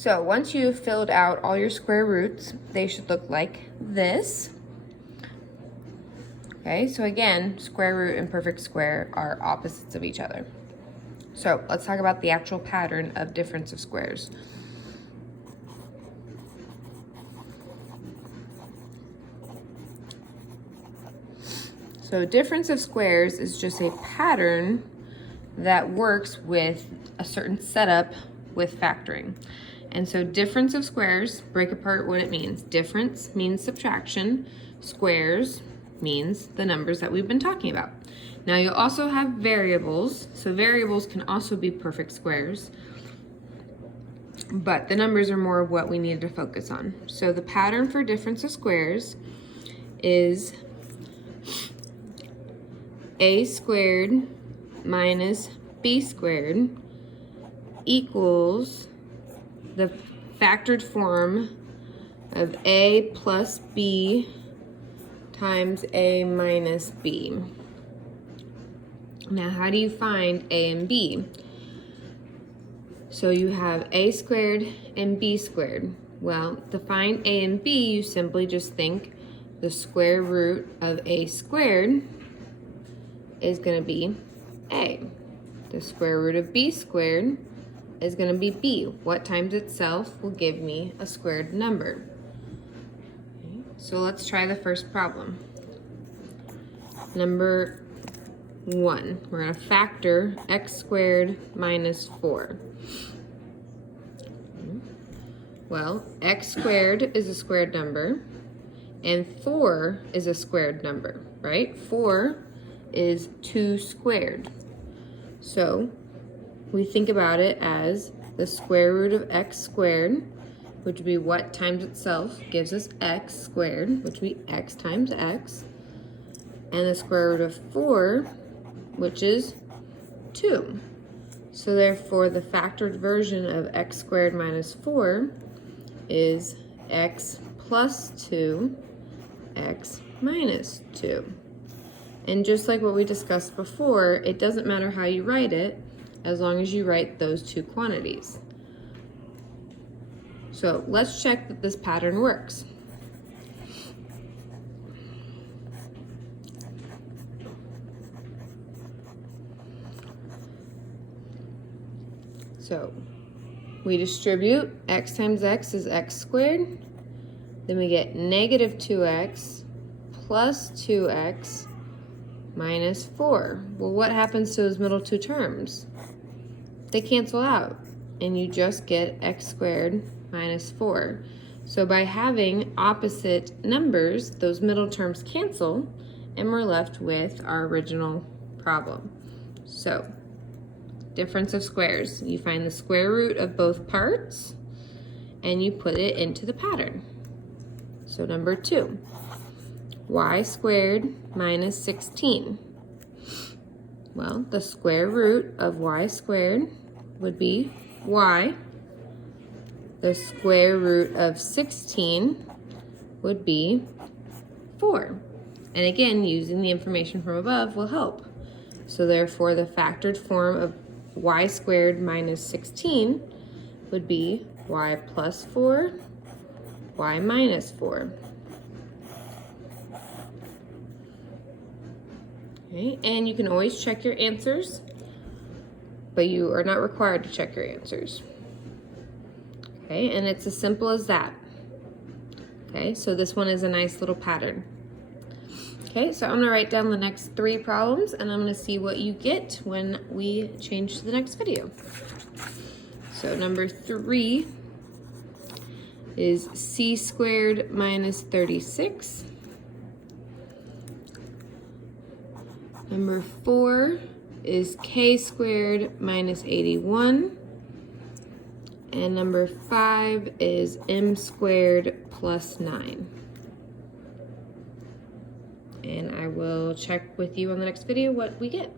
So once you've filled out all your square roots, they should look like this. Okay, so again, square root and perfect square are opposites of each other. So let's talk about the actual pattern of difference of squares. So difference of squares is just a pattern that works with a certain setup with factoring. And so difference of squares, break apart what it means. Difference means subtraction. Squares means the numbers that we've been talking about. Now you'll also have variables. So variables can also be perfect squares. But the numbers are more of what we need to focus on. So the pattern for difference of squares is a squared minus b squared equals the factored form of a plus b times a minus b. Now, how do you find a and b? So you have a squared and b squared. Well, to find a and b, you simply just think the square root of a squared is going to be a. The square root of b squared is going to be b. What times itself will give me a squared number. Okay, so let's try the first problem. Number 1, we're going to factor x squared minus 4. Well, x squared is a squared number, and 4 is a squared number, right? 4 is 2 squared. So we think about it as the square root of x squared, which would be what times itself gives us x squared, which would be x times x, and the square root of 4, which is 2. So therefore, the factored version of x squared minus 4 is x plus 2, x minus 2. And just like what we discussed before, it doesn't matter how you write it, as long as you write those two quantities. So let's check that this pattern works. So we distribute x times x is x squared. Then we get negative 2x plus 2x minus 4. Well, what happens to those middle two terms? They cancel out, and you just get x squared minus 4. So by having opposite numbers, those middle terms cancel, and we're left with our original problem. So, difference of squares. You find the square root of both parts, and you put it into the pattern. So number 2, y squared minus 16. Well, the square root of y squared would be y. The square root of 16 would be 4. And again, using the information from above will help. So therefore, the factored form of y squared minus 16 would be y plus 4, y minus 4. Okay, and you can always check your answers, but you are not required to check your answers. Okay, and it's as simple as that. Okay, so this one is a nice little pattern. Okay, so I'm gonna write down the next 3 problems, and I'm gonna see what you get when we change to the next video. So number 3 is c squared minus 36. Number 4 is k squared minus 81. And number 5 is m squared plus 9. And I will check with you on the next video what we get.